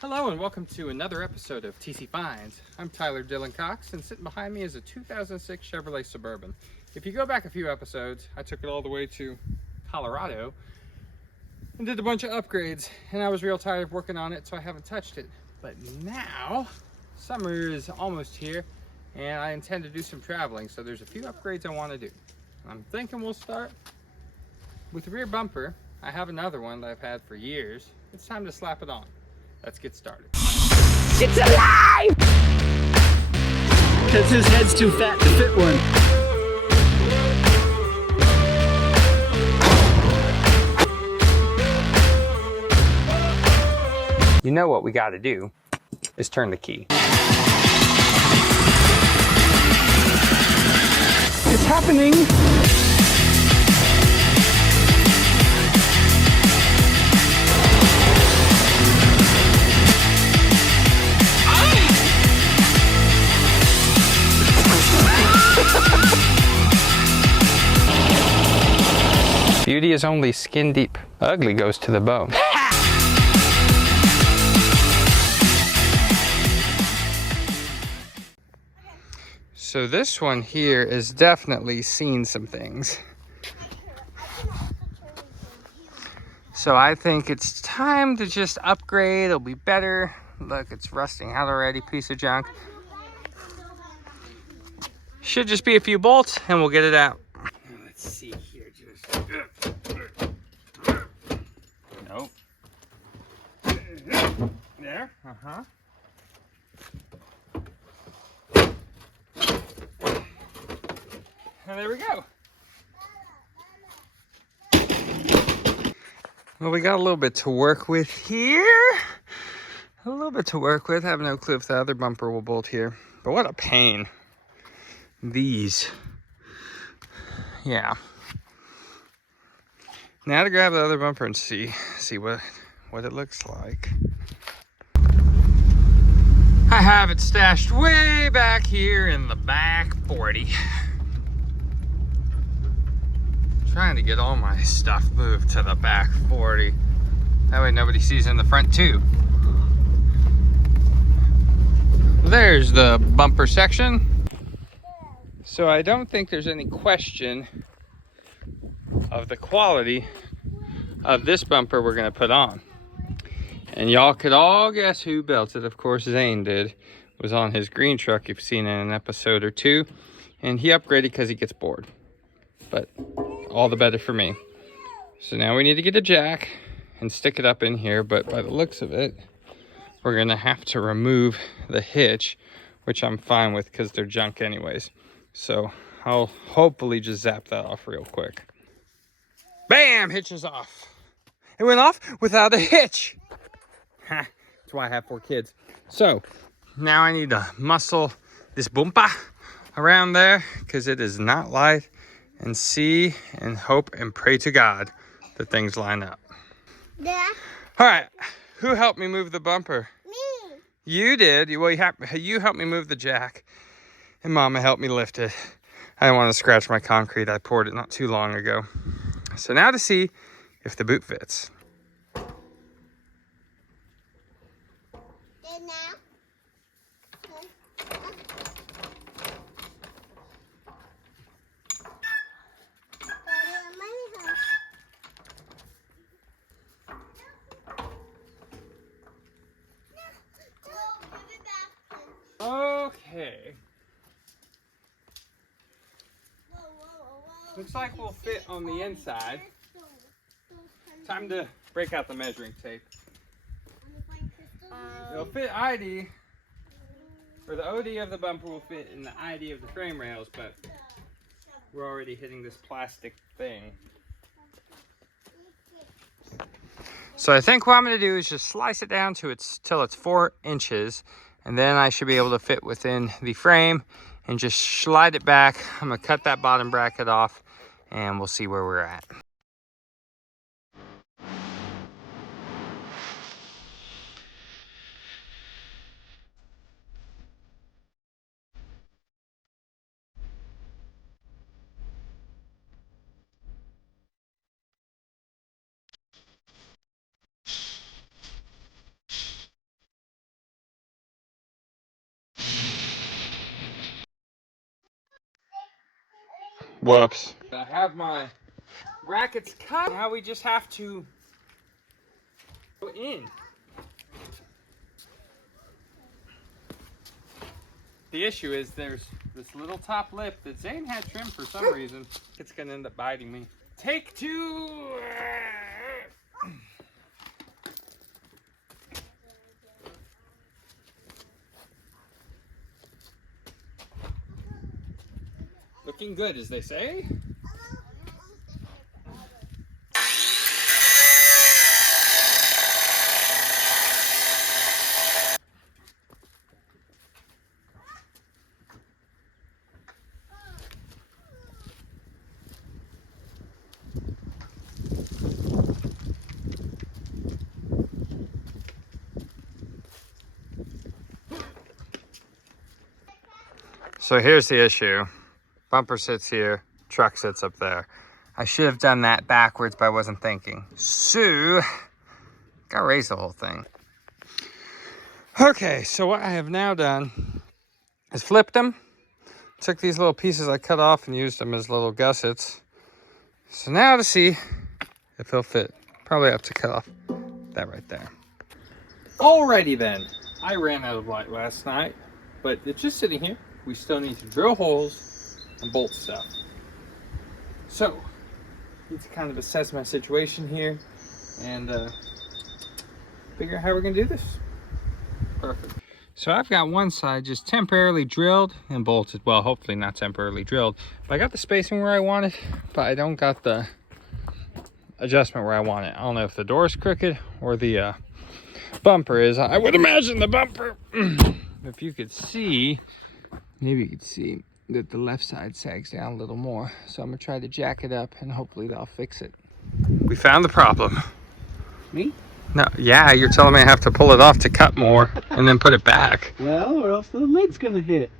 Hello and welcome to another episode of TC Finds. I'm Tyler Dylan Cox, and sitting behind me is a 2006 Chevrolet Suburban. If you go back a few episodes, I took it all the way to Colorado and did a bunch of upgrades, and I was real tired of working on it, so I haven't touched it. But now, summer is almost here, and I intend to do some traveling, so there's a few upgrades I want to do. I'm thinking we'll start with the rear bumper. I have another one that I've had for years. It's time to slap it on. Let's get started. It's alive! Because his head's too fat to fit one. You know what we got to do is turn the key. It's happening! Beauty is only skin deep. Ugly goes to the bone. So this one here is definitely seen some things. So I think it's time to just upgrade. It'll be better. Look, it's rusting out already, piece of junk. Should just be a few bolts and we'll get it out. Let's see here, just... Nope. There, uh-huh. And there we go. Well, we got a little bit to work with here. A little bit to work with. I have no clue if the other bumper will bolt here. But what a pain. These. Yeah. Now to grab the other bumper and see what it looks like. I have it stashed way back here in the back 40. Trying to get all my stuff moved to the back 40. That way nobody sees in the front too. There's the bumper section. So I don't think there's any question of the quality of this bumper we're gonna put on. And y'all could all guess who built it. Of course, Zane did. It was on his green truck, you've seen it in an episode or two. And he upgraded because he gets bored. But all the better for me. So now we need to get a jack and stick it up in here. But by the looks of it, we're gonna have to remove the hitch, which I'm fine with because they're junk anyways. So I'll hopefully just zap that off real quick. Bam, hitch is off. It went off without a hitch. Ha, that's why I have 4 kids. So now I need to muscle this bumper around there because it is not light, and see and hope and pray to God that things line up. Yeah. All right, who helped me move the bumper? Me. You did. Well, you helped me move the jack, and Mama helped me lift it. I didn't want to scratch my concrete. I poured it not too long ago. So now to see if the boot fits. Then now. Okay. Looks like we'll fit on the inside. Time to break out the measuring tape. It'll fit ID, or the OD of the bumper will fit in the ID of the frame rails, but we're already hitting this plastic thing. So I think what I'm going to do is just slice it down to till it's 4 inches, and then I should be able to fit within the frame and just slide it back. I'm going to cut that bottom bracket off, and we'll see where we're at. Whoops. I have my brackets cut. Now we just have to go in. The issue is there's this little top lip that Zane had trimmed for some reason. It's gonna end up biting me. Take two. Looking good, as they say. So here's the issue. Bumper sits here, truck sits up there. I should have done that backwards, but I wasn't thinking. So, gotta raise the whole thing. Okay, so what I have now done is flipped them. Took these little pieces I cut off and used them as little gussets. So now to see if they'll fit. Probably have to cut off that right there. Alrighty then. I ran out of light last night, but it's just sitting here. We still need to drill holes and bolt stuff. So, need to kind of assess my situation here and figure out how we're gonna do this. Perfect. So I've got one side just temporarily drilled and bolted. Well, hopefully not temporarily drilled. But I got the spacing where I want it, but I don't got the adjustment where I want it. I don't know if the door is crooked or the bumper is. I would imagine the bumper. If you could see, maybe you could see that the left side sags down a little more. So I'm gonna try to jack it up and hopefully that'll fix it. We found the problem. Me? No, yeah, you're telling me I have to pull it off to cut more and then put it back. Well, or else the lid's gonna hit.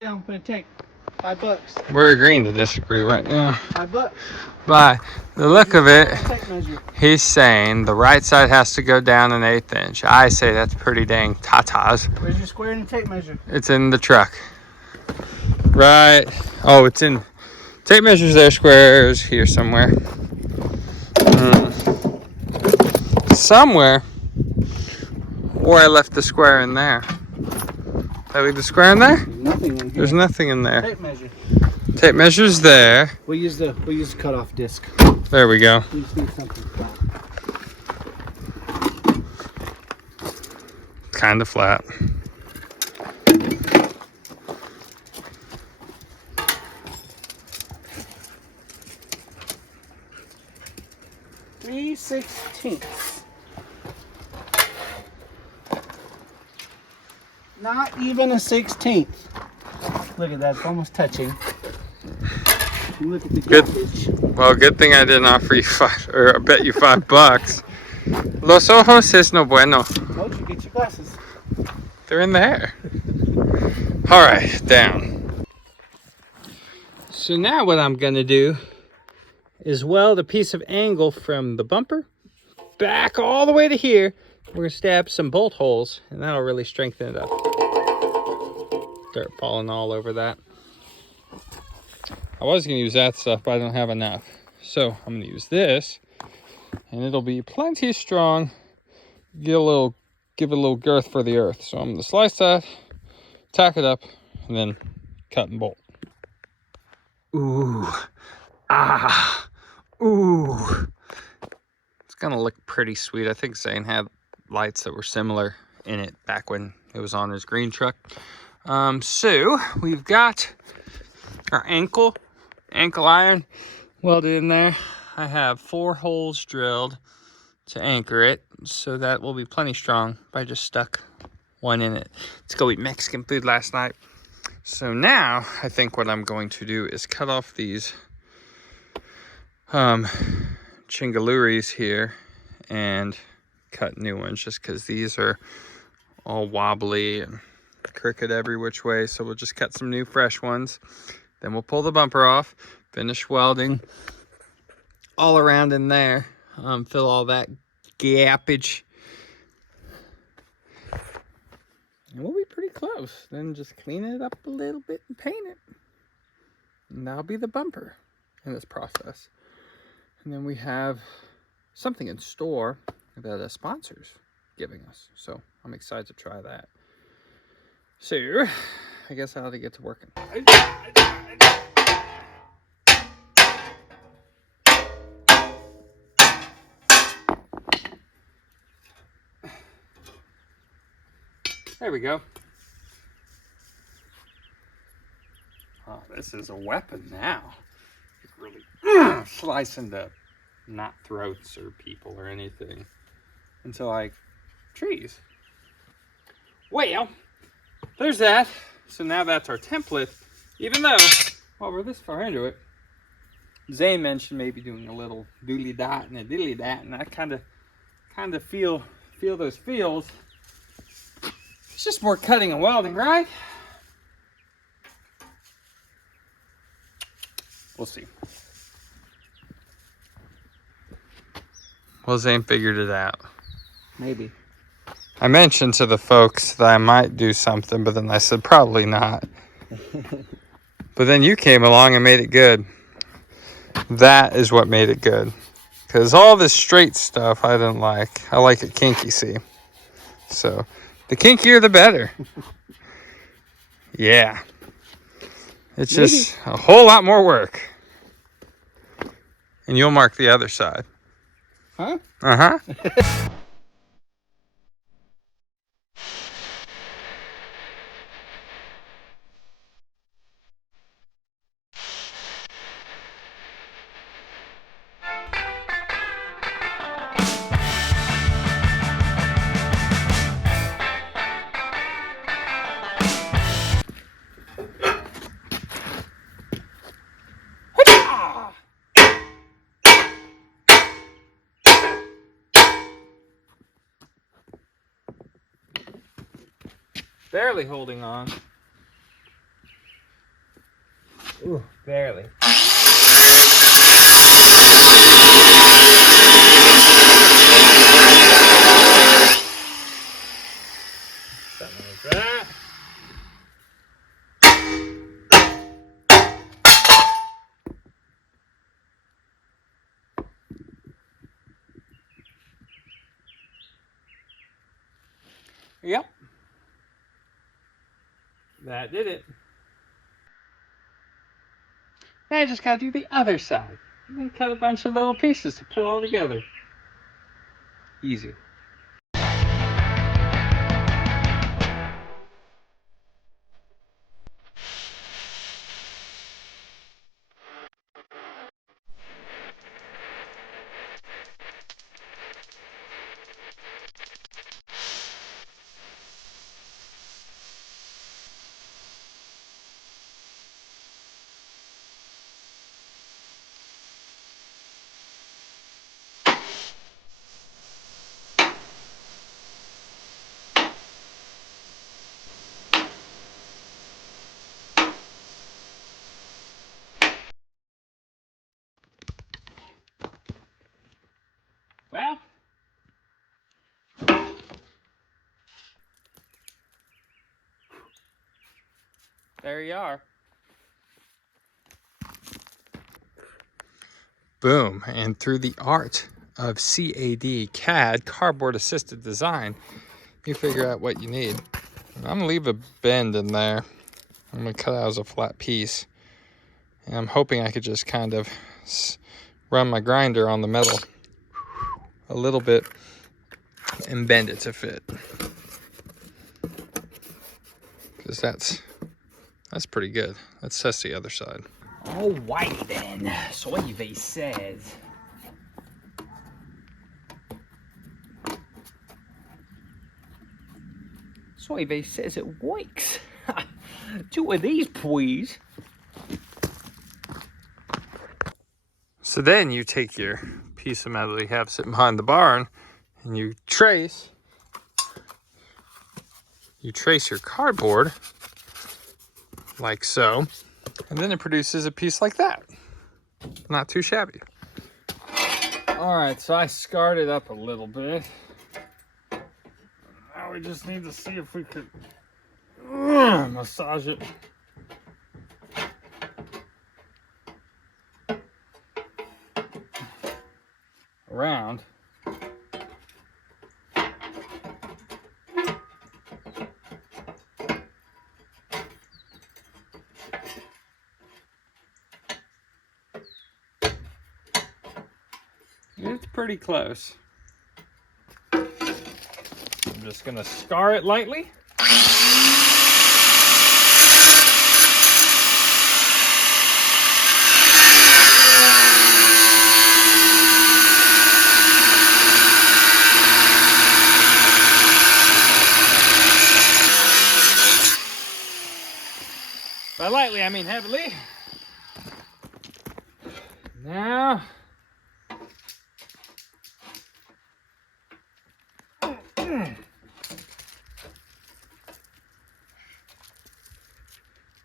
Down for a tank. $5. We're agreeing to disagree right now. $5. By the look of it, Tape measure. he's saying the right side has to go down 1/8 inch. I say that's pretty dang tatas. Where's your square and tape measure? It's in the truck. Right. Oh, it's in. Tape measures there, squares here somewhere. Somewhere. Or I left the square in there. Did I leave the square in there? There's nothing in here. There's nothing in there. Tape measure. Tape measures there. We'll use the cutoff disc. There we go. We just need something flat. Kind of flat. .3/16. Not even a 16th. Look at that, it's almost touching. Look at the Good. gapage. Well, good thing I didn't offer you $5, or I bet you $5. Los ojos es no bueno. Told you, get your glasses. They're in there. All right, down. So now what I'm gonna do is weld a piece of angle from the bumper back all the way to here. We're gonna stab some bolt holes and that'll really strengthen it up. Dirt falling all over that. I was going to use that stuff, but I don't have enough. So I'm going to use this, and it'll be plenty strong. Give it a little girth for the earth. So I'm going to slice that, tack it up, and then cut and bolt. Ooh, ah, ooh. It's going to look pretty sweet. I think Zane had lights that were similar in it back when it was on his green truck. So we've got our ankle iron welded in there. I have 4 holes drilled to anchor it, so that will be plenty strong. I just stuck one in it. Let's go eat Mexican food last night. So now I think what I'm going to do is cut off these chingaluris here and cut new ones, just because these are all wobbly and crooked every which way. So we'll just cut some new fresh ones. Then we'll pull the bumper off, finish welding all around in there, fill all that gappage, and we'll be pretty close. Then just clean it up a little bit and paint it, and that'll be the bumper in this process. And then we have something in store that a sponsor's giving us, so I'm excited to try that. So I guess I ought to get to working. There we go. Oh, this is a weapon now. It's really slice into not throats or people or anything into like trees. Well, there's that. So now that's our template. Even though, while we're this far into it, Zane mentioned maybe doing a little doodly dot and a diddly dat, and I kind of feel those feels. It's just more cutting and welding, right? We'll see. Well, Zane figured it out. Maybe. I mentioned to the folks that I might do something, but then I said probably not. But then you came along and made it good. That is what made it good. Because all this straight stuff I didn't like. I like it kinky, see? So, the kinkier the better. Yeah. It's just a whole lot more work. And you'll mark the other side. Huh? Uh-huh. Barely holding on. Ooh, barely. Something like that. Yep. That did it. Now I just gotta do the other side. And then cut a bunch of little pieces to put all together. Easy. Well, there you are. Boom. And through the art of CAD, Cardboard Assisted Design, you figure out what you need. I'm gonna leave a bend in there. I'm gonna cut it out as a flat piece. And I'm hoping I could just kind of run my grinder on the metal a little bit and bend it to fit. Because that's pretty good. Let's test the other side. Alrighty then, Survey says. Survey says it works. 2 of these, please. So then you take your piece of metal you have sitting behind the barn and you trace your cardboard like so, and then it produces a piece like that. Not too shabby. All right, so I scarred it up a little bit. Now we just need to see if we could massage it. Around. It's pretty close. I'm just gonna scar it lightly. By lightly, I mean heavily. Now,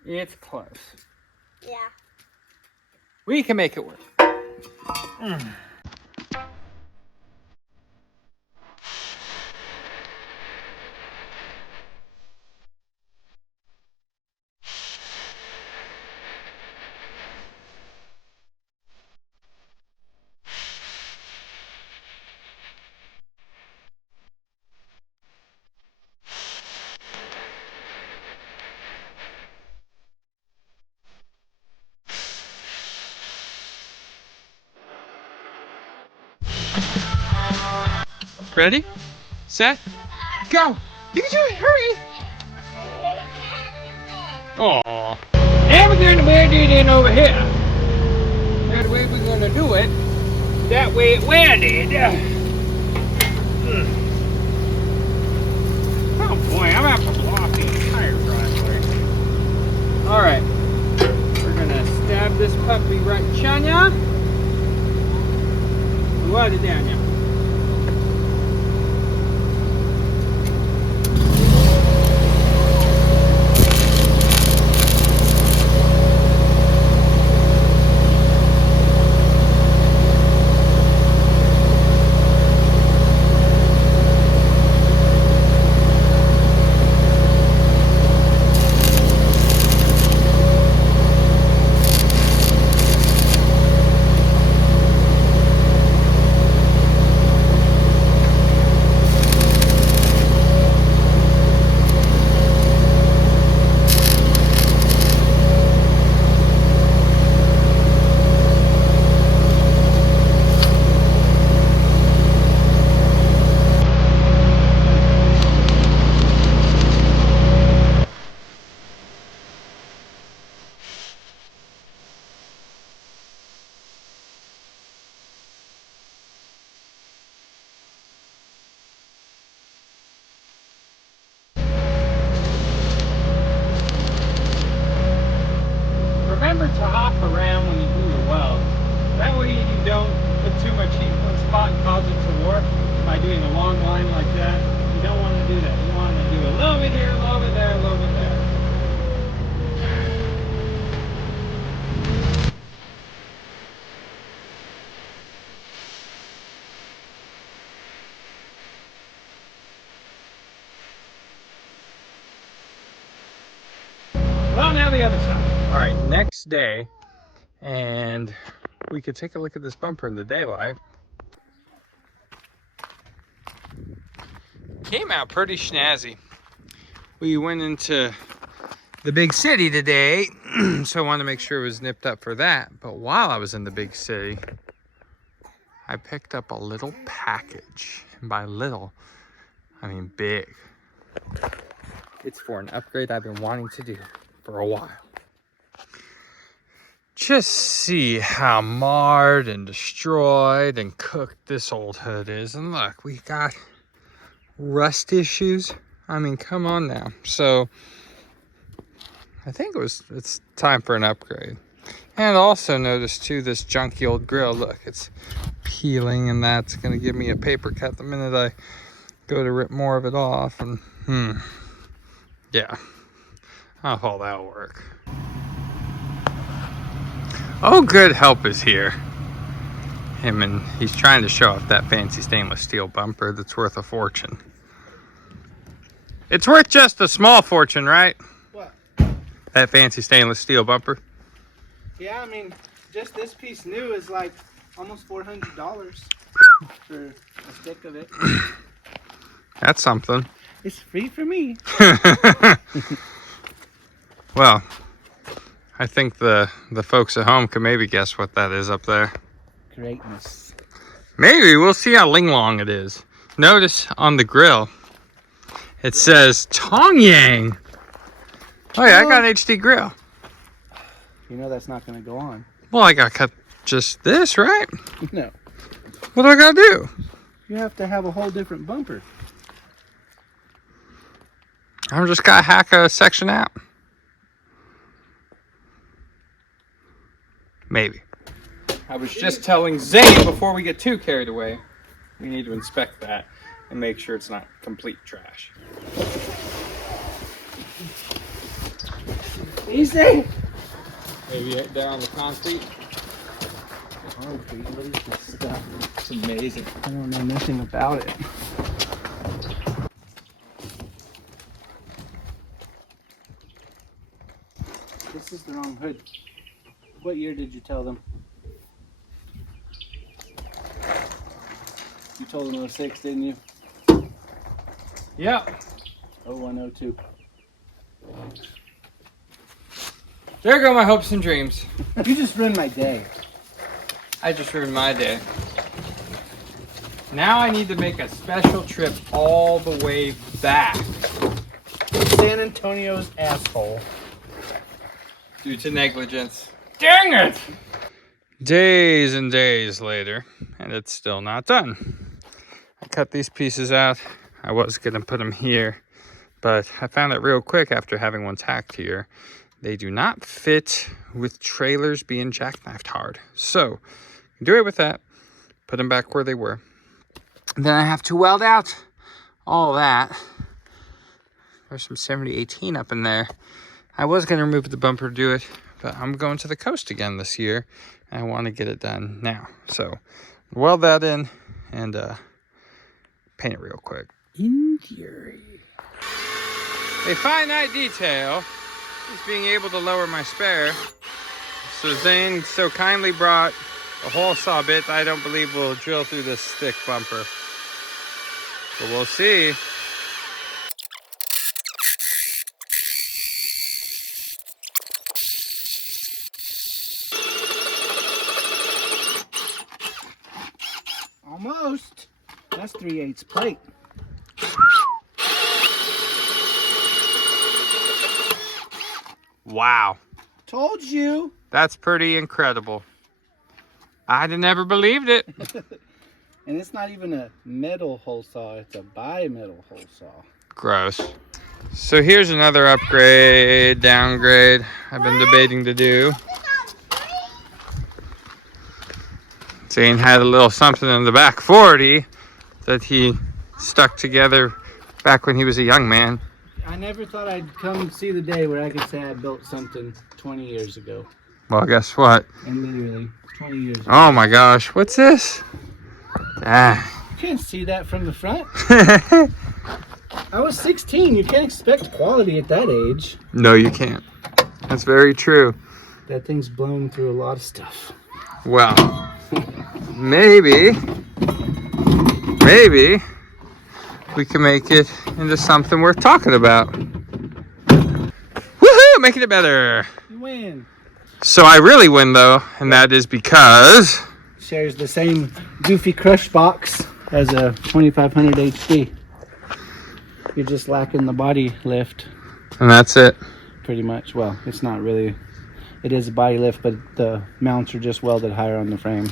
it's close. Yeah. We can make it work. Ready, set, go! You can do it, hurry! Aww. And we're gonna weld it in over here. That way we're gonna do it. That way it welded. Oh boy, I'm gonna have to block the entire driveway. Alright. We're gonna stab this puppy right Chanya. Weld it down now. Remember to hop around when you do your weld. That way you don't put too much heat in one spot and cause it to warp by doing a long line like that. You don't want to do that. You want to do a little bit here, a little bit there, a little bit there. Well, now the other side. All right, next day, and we could take a look at this bumper in the daylight. Came out pretty snazzy. We went into the big city today, so I wanted to make sure it was nipped up for that. But while I was in the big city, I picked up a little package. And by little, I mean big. It's for an upgrade I've been wanting to do for a while. Just see how marred and destroyed and cooked this old hood is. And look, we got rust issues. I mean, come on now. So I think it's time for an upgrade. And also notice too, this junky old grill. Look, it's peeling, and that's gonna give me a paper cut the minute I go to rip more of it off. And yeah, how all that'll work. Oh, good help is here. And he's trying to show off that fancy stainless steel bumper that's worth a fortune. It's worth just a small fortune, right? What? That fancy stainless steel bumper. Yeah, I mean, just this piece new is like almost $400 for a stick of it. That's something. It's free for me. Well, I think the folks at home can maybe guess what that is up there. Greatness. Maybe. We'll see how ling-long it is. Notice on the grill, it says Tongyang. Oh yeah, I got an HD grill. You know that's not going to go on. Well, I got to cut just this, right? No. What do I got to do? You have to have a whole different bumper. I'm just got to hack a section out. Maybe. I was just telling Zane before we get too carried away, we need to inspect that and make sure it's not complete trash. Easy. Maybe there on the concrete. Oh, what is this stuff? It's amazing. I don't know nothing about it. This is the wrong hood. What year did you tell them? You told them 06, didn't you? Yep. 0102. There go my hopes and dreams. You just ruined my day. I just ruined my day. Now I need to make a special trip all the way back. San Antonio's asshole. Due to negligence. Dang it! Days and days later, and it's still not done. I cut these pieces out. I was gonna put them here, but I found out real quick after having one tacked here, they do not fit with trailers being jackknifed hard. So, do it with that, put them back where they were. Then I have to weld out all that. There's some 7018 up in there. I was gonna remove the bumper to do it, but I'm going to the coast again this year, and I want to get it done now. So, weld that in and paint it real quick. In theory. A finite detail is being able to lower my spare. So Zane so kindly brought a hole saw bit that I don't believe will drill through this thick bumper. But we'll see. Almost. That's 3/8 plate. Wow. Told you. That's pretty incredible. I'd have never believed it. And it's not even a metal hole saw, it's a bi-metal hole saw. Gross. So here's another upgrade, downgrade I've been debating to do. Zane had a little something in the back 40 that he stuck together back when he was a young man. I never thought I'd come see the day where I could say I built something 20 years ago. Well, guess what? And literally 20 years ago. Oh my gosh, what's this? Ah. You can't see that from the front. I was 16. You can't expect quality at that age. No, you can't. That's very true. That thing's blown through a lot of stuff. Well, maybe we can make it into something worth talking about. Woohoo! Making it better. You win. So I really win though, and that is because Shares the same goofy crush box as a 2500 HD. You're just lacking the body lift. And that's it. Pretty much. Well, it's not really. It is a body lift, but the mounts are just welded higher on the frame.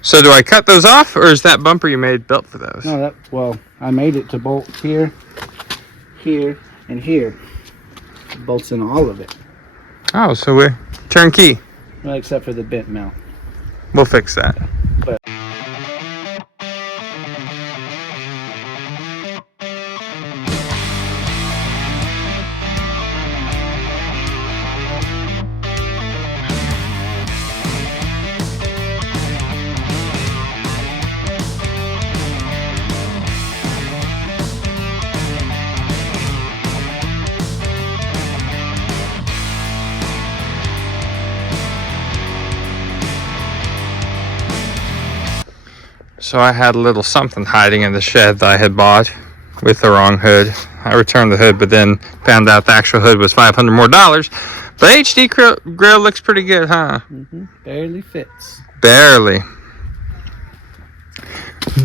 So do I cut those off, or is that bumper you made built for those? No, well, I made it to bolt here, here, and here. Bolts in all of it. Oh, so we're turnkey. Well, except for the bent mount. We'll fix that. But So I had a little something hiding in the shed that I had bought with the wrong hood. I returned the hood, but then found out the actual hood was $500 more. But HD grill looks pretty good, huh? barely fits. Barely.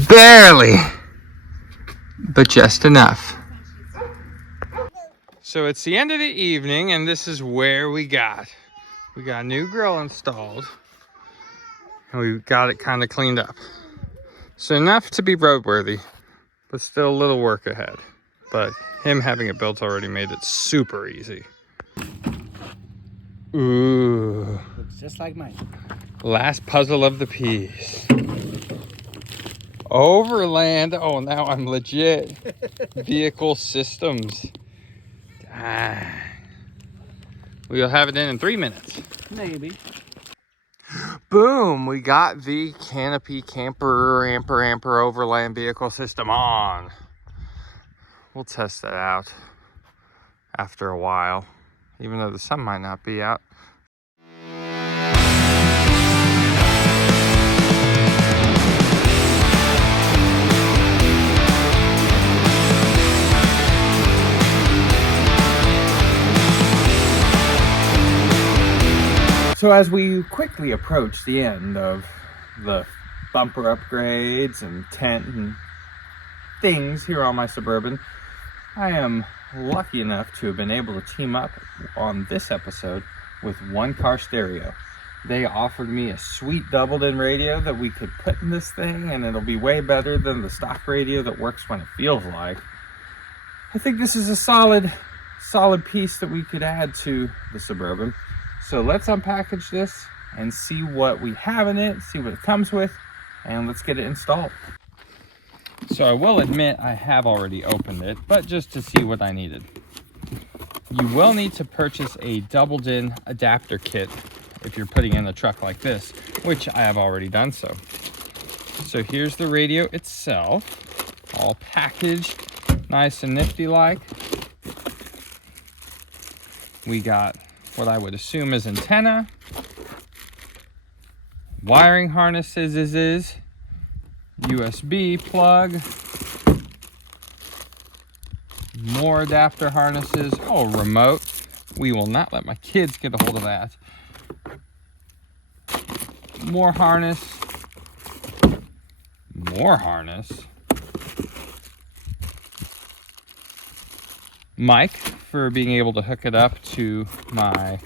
Barely. But just enough. So it's the end of the evening, and this is where we got a new grill installed, and we got it kind of cleaned up. So enough to be roadworthy, but still a little work ahead. But him having it built already made it super easy. Ooh. Looks just like mine. Last puzzle of the piece. Overland. Oh, now I'm legit. Vehicle systems. Ah. We'll have it in 3 minutes. Maybe. Boom, we got the canopy camper amper overland vehicle system on. We'll test that out after a while, even though the sun might not be out. So as we quickly approach the end of the bumper upgrades and tent and things here on my Suburban, I am lucky enough to have been able to team up on this episode with OneCarStereo. They offered me a sweet doubled-in radio that we could put in this thing, and it'll be way better than the stock radio that works when it feels like. I think this is a solid piece that we could add to the Suburban. So let's unpackage this and see what we have in it, see what it comes with, and let's get it installed. So I will admit I have already opened it, but just to see what I needed. You will need to purchase a doubled-in adapter kit if you're putting in a truck like this, which I have already done so. So here's the radio itself, all packaged, nice and nifty like. We got what I would assume is antenna, wiring harnesses, USB plug, more adapter harnesses, oh, remote. We will not let my kids get a hold of that. More harness, mic for being able to hook it up to my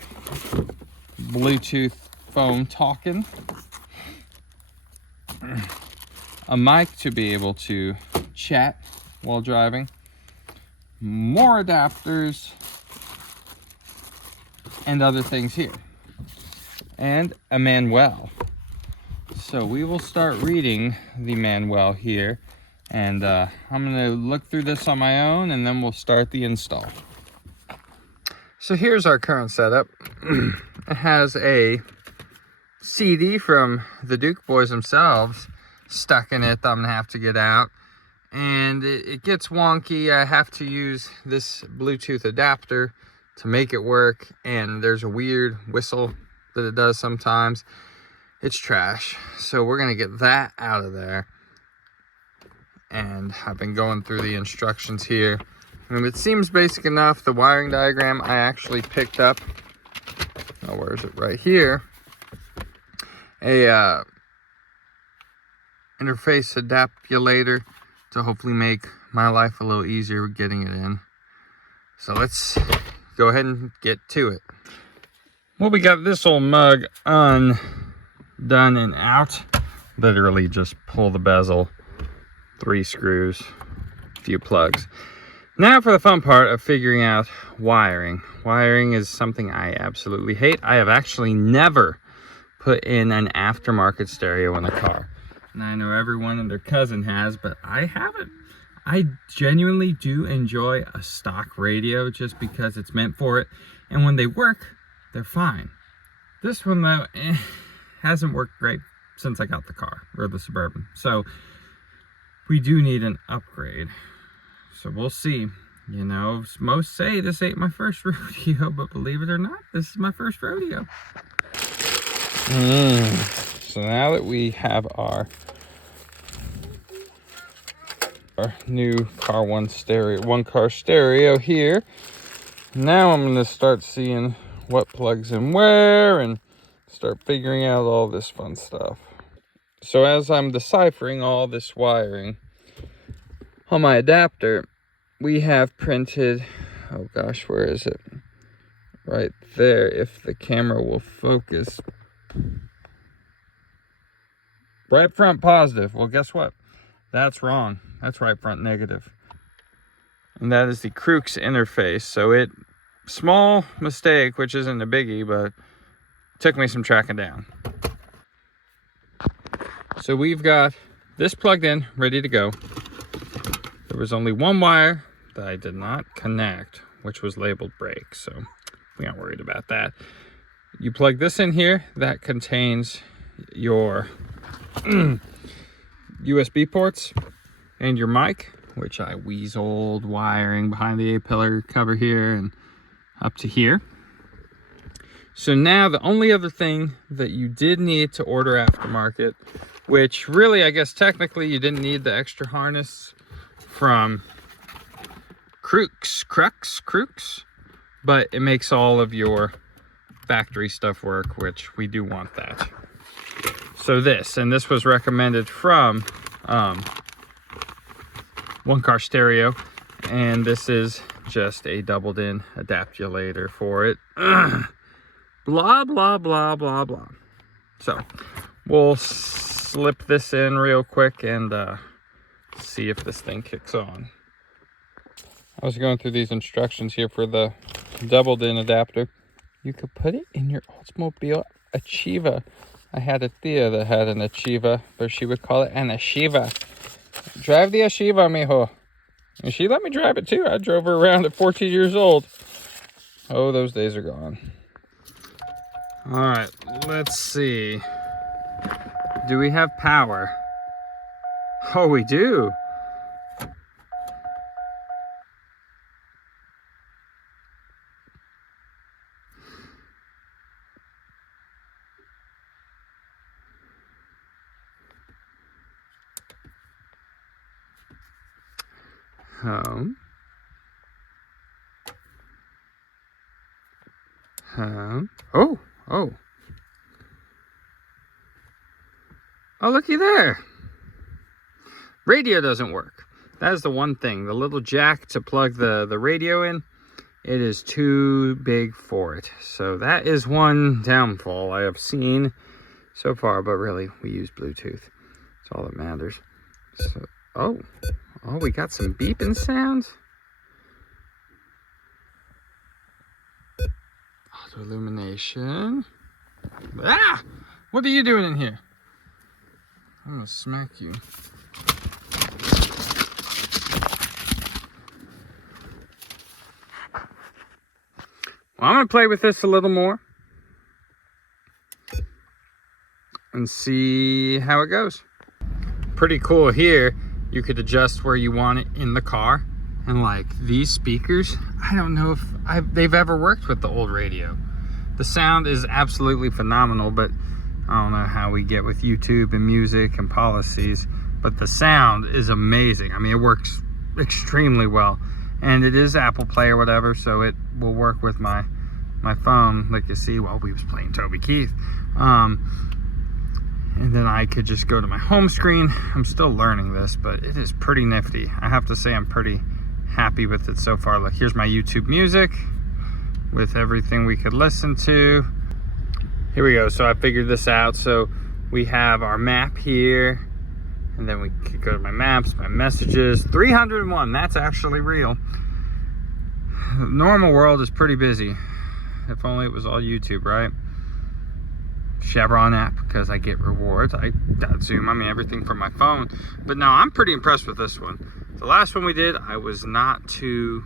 Bluetooth phone talking, a mic to be able to chat while driving, more adapters, and other things here, and a manual. So we will start reading the manual here, and I'm going to look through this on my own, and then we'll start the install. So here's our current setup. It has a CD from the Duke Boys themselves stuck in it that I'm going to have to get out. And it gets wonky. I have to use this Bluetooth adapter to make it work. And there's a weird whistle that it does sometimes. it's trash. So we're gonna get that out of there. And I've been going through the instructions here, and it seems basic enough. The wiring diagram I actually picked up, oh, where is it? Right here. A interface adaptulator to hopefully make my life a little easier with getting it in. So let's go ahead and get to it. Well, we got this old mug undone and out. Literally just pull the bezel, 3 screws, a few plugs. Now for the fun part of figuring out wiring. Wiring is something I absolutely hate. I have actually never put in an aftermarket stereo in a car. And I know everyone and their cousin has, but I haven't. I genuinely do enjoy a stock radio just because it's meant for it. And when they work, they're fine. This one though, hasn't worked great since I got the car, or the Suburban. So we do need an upgrade. So we'll see. You know, most say this ain't my first rodeo, but believe it or not, this is my first rodeo. So now that we have our new OneCarStereo here, now I'm going to start seeing what plugs in where and start figuring out all this fun stuff. So as I'm deciphering all this wiring on my adapter, we have printed, oh gosh, where is it? Right there, if the camera will focus. Right front positive. Well, guess what? That's wrong. That's right front negative. And that is the Crux interface. So it, small mistake, which isn't a biggie, but took me some tracking down. So we've got this plugged in, ready to go. There was only one wire that I did not connect, which was labeled brake, so we aren't worried about that. You plug this in here, that contains your USB ports and your mic, which I weaseled wiring behind the A-pillar cover here and up to here. So now the only other thing that you did need to order aftermarket, which really, I guess technically you didn't need the extra harness from Crux, but it makes all of your factory stuff work, which we do want that. So this was recommended from OneCarStereo, and this is just a doubled in adaptulator for it. Blah, blah, blah, blah, blah. So we'll slip this in real quick and see if this thing kicks on. I was going through these instructions here for the doubled in adapter. You could put it in your Oldsmobile Achieva. I had a Thea that had an Achieva, but she would call it an Achieva. Drive the Achieva, mijo. And she let me drive it too. I drove her around at 14 years old. Oh, those days are gone. All right, let's see. Do we have power? Oh, we do. Oh, looky there. Radio doesn't work. That is the one thing. The little jack to plug the radio in, it is too big for it. So that is one downfall I have seen so far, but really we use Bluetooth. That's all that matters. So, oh, we got some beeping sounds. Auto illumination. Ah! What are you doing in here? I'm gonna smack you. Well, I'm gonna play with this a little more and see how it goes. Pretty cool here. You could adjust where you want it in the car. And like these speakers, I don't know if they've ever worked with the old radio. The sound is absolutely phenomenal, but I don't know how we get with YouTube and music and policies, but the sound is amazing. I mean, it works extremely well, and it is Apple Play or whatever, so it will work with my phone, like you see while we was playing Toby Keith. And then I could just go to my home screen. I'm still learning this, but it is pretty nifty. I have to say I'm pretty happy with it so far. Look, here's my YouTube music with everything we could listen to. Here we go. So I figured this out. So we have our map here, and then we could go to my maps, my messages. 301, that's actually real. Normal world is pretty busy. If only it was all YouTube, right? Chevron app, because I get rewards. I got Zoom, I mean everything from my phone. But no, I'm pretty impressed with this one. The last one we did, I was not too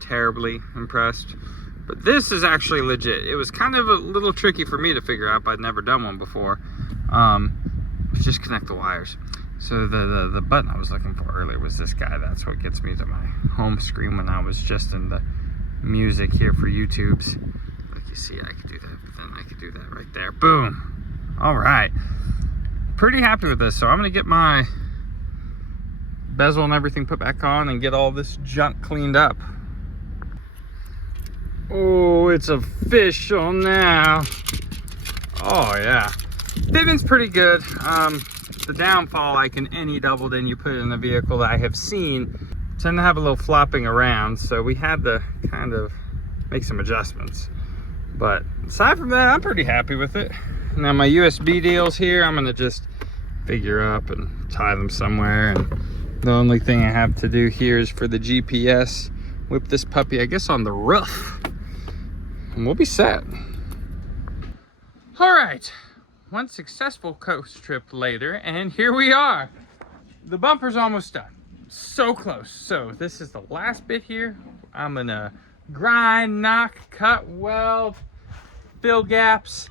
terribly impressed. But this is actually legit. It was kind of a little tricky for me to figure out, but I'd never done one before. Just connect the wires. So the button I was looking for earlier was this guy. That's what gets me to my home screen when I was just in the music here for YouTube's. Like you see, I could do that, but then I could do that right there. Boom. All right. Pretty happy with this. So I'm gonna get my bezel and everything put back on and get all this junk cleaned up. Oh, it's official now. Oh yeah. Pivot's pretty good. The downfall, like in any double din you put in a vehicle that I have seen, tend to have a little flopping around, so we had to kind of make some adjustments. But aside from that, I'm pretty happy with it. Now my USB deals here, I'm gonna just figure up and tie them somewhere, and the only thing I have to do here is for the GPS, whip this puppy, I guess, on the roof, and we'll be set. All right, one successful coast trip later, and here we are. The bumper's almost done. So close. So this is the last bit here. I'm gonna grind, knock, cut, weld, fill gaps,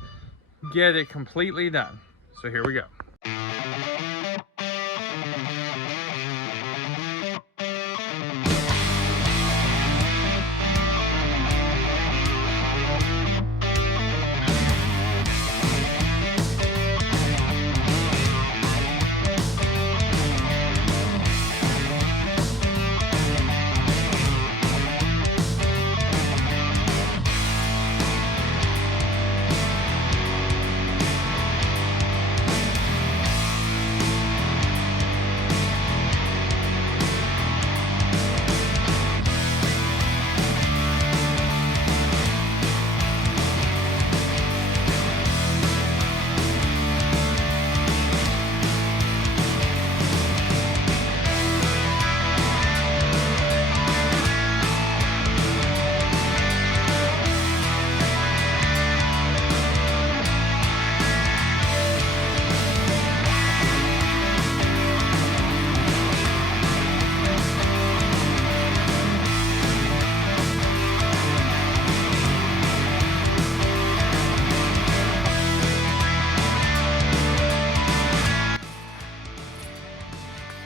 get it completely done. So here we go.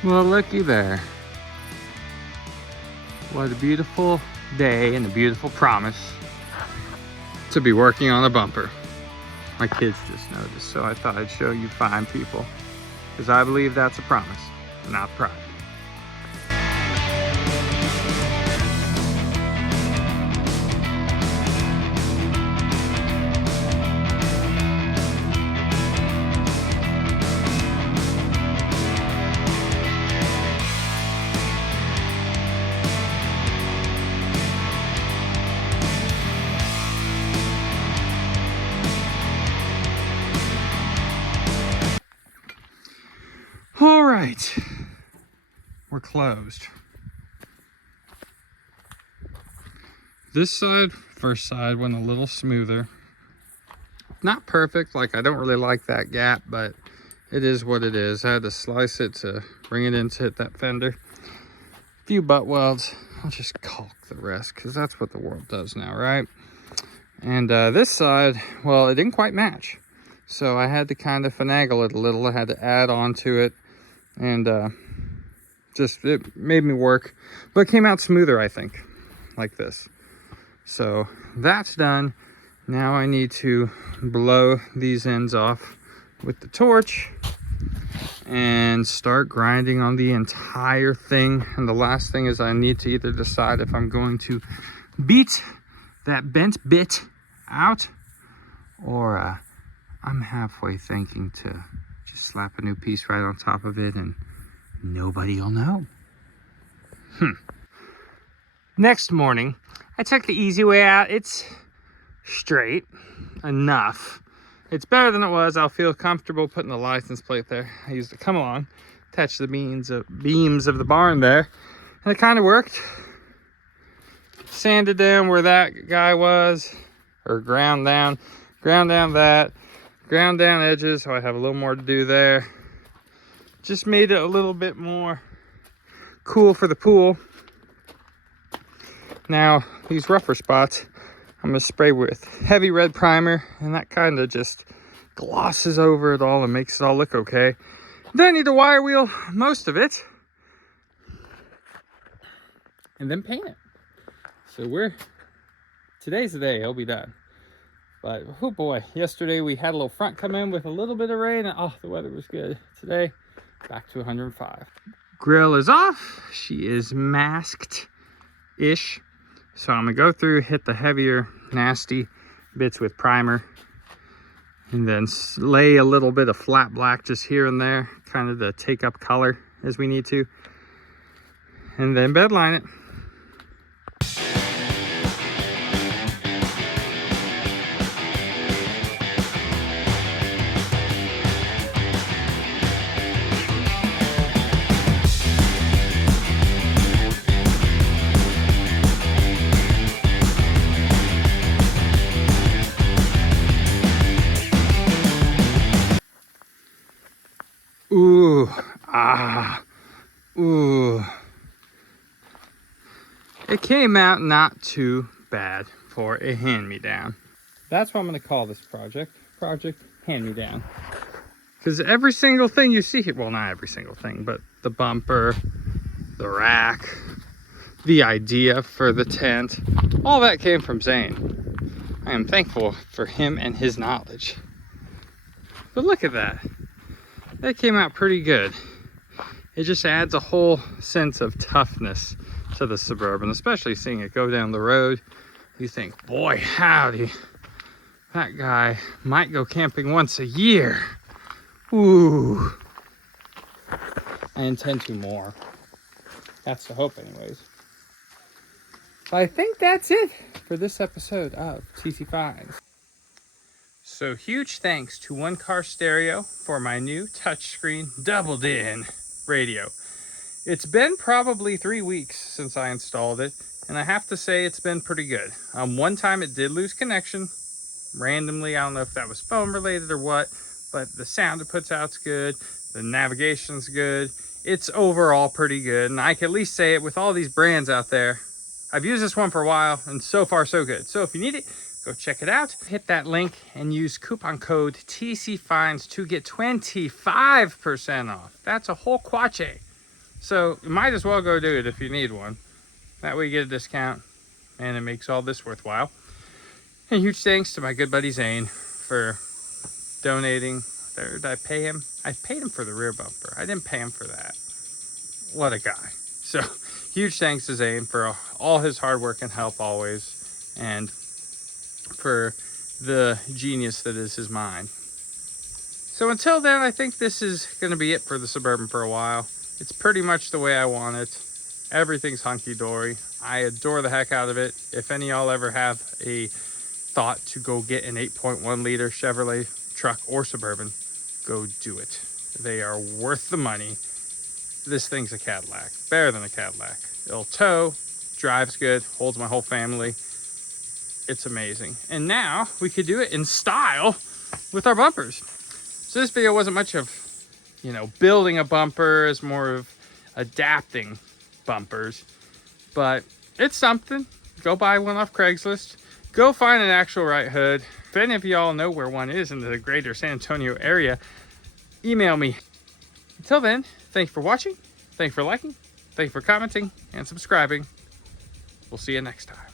Well, looky there. What a beautiful day and a beautiful promise to be working on a bumper. My kids just noticed, so I thought I'd show you fine people, because I believe that's a promise, not pride. All right, we're closed. This side, first side, went a little smoother. Not perfect, like I don't really like that gap, but it is what it is. I had to slice it to bring it in to hit that fender. A few butt welds. I'll just caulk the rest, because that's what the world does now, right? And this side, well, it didn't quite match. So I had to kind of finagle it a little. I had to add on to it. And just, it made me work. But it came out smoother, I think, like this. So that's done. Now I need to blow these ends off with the torch and start grinding on the entire thing. And the last thing is I need to either decide if I'm going to beat that bent bit out, or I'm halfway thinking to just slap a new piece right on top of it and nobody will know. Next morning, I took the easy way out. It's straight enough. It's better than it was. I'll feel comfortable putting the license plate there. I used to come along, attach the beams of the barn there, and it kind of worked. Sanded down where that guy was, or ground down that, ground down edges, so I have a little more to do there. Just made it a little bit more cool for the pool. Now, these rougher spots, I'm gonna spray with heavy red primer, and that kind of just glosses over it all and makes it all look okay. Then I need to wire wheel most of it and then paint it. So today's the day, it'll be done. But oh boy, yesterday we had a little front come in with a little bit of rain, and oh, the weather was good. Today, back to 105. Grill is off. She is masked-ish. So I'm gonna go through, hit the heavier, nasty bits with primer, and then lay a little bit of flat black just here and there, kind of to take up color as we need to, and then bedline it. Ooh, ooh. It came out not too bad for a hand-me-down. That's what I'm going to call this project. Project Hand-Me-Down. Because every single thing you see here, well, not every single thing, but the bumper, the rack, the idea for the tent, all that came from Zane. I am thankful for him and his knowledge. But look at that. That came out pretty good. It just adds a whole sense of toughness to the Suburban, especially seeing it go down the road. You think, boy, howdy, that guy might go camping once a year. Ooh. I intend to more. That's the hope anyways. But I think that's it for this episode of TC Finds. So huge thanks to OneCarStereo for my new touchscreen doubled-in radio. It's been probably 3 weeks since I installed it, and I have to say it's been pretty good. One time it did lose connection randomly. I don't know if that was phone related or what, but the sound it puts out's good. The navigation's good. It's overall pretty good, and I can at least say it with all these brands out there. I've used this one for a while, and so far so good. So if you need it, go check it out. Hit that link and use coupon code TCFinds to get 25% off. That's a whole quache. So you might as well go do it if you need one. That way you get a discount, and it makes all this worthwhile. And huge thanks to my good buddy Zane for donating. Did I pay him? I paid him for the rear bumper. I didn't pay him for that. What a guy. So huge thanks to Zane for all his hard work and help always, and for the genius that is his mind. So until then, I think this is going to be it for the Suburban for a while. It's pretty much the way I want it. Everything's hunky-dory. I adore the heck out of it. If any of y'all ever have a thought to go get an 8.1 liter Chevrolet truck or Suburban, go do it. They are worth the money. This thing's a Cadillac. Better than a Cadillac. It'll tow, drives good, holds my whole family. It's amazing. And now we could do it in style with our bumpers. So this video wasn't much of, building a bumper. It's more of adapting bumpers. But it's something. Go buy one off Craigslist. Go find an actual right hood. If any of y'all know where one is in the greater San Antonio area, email me. Until then, thanks for watching. Thanks for liking. Thanks for commenting and subscribing. We'll see you next time.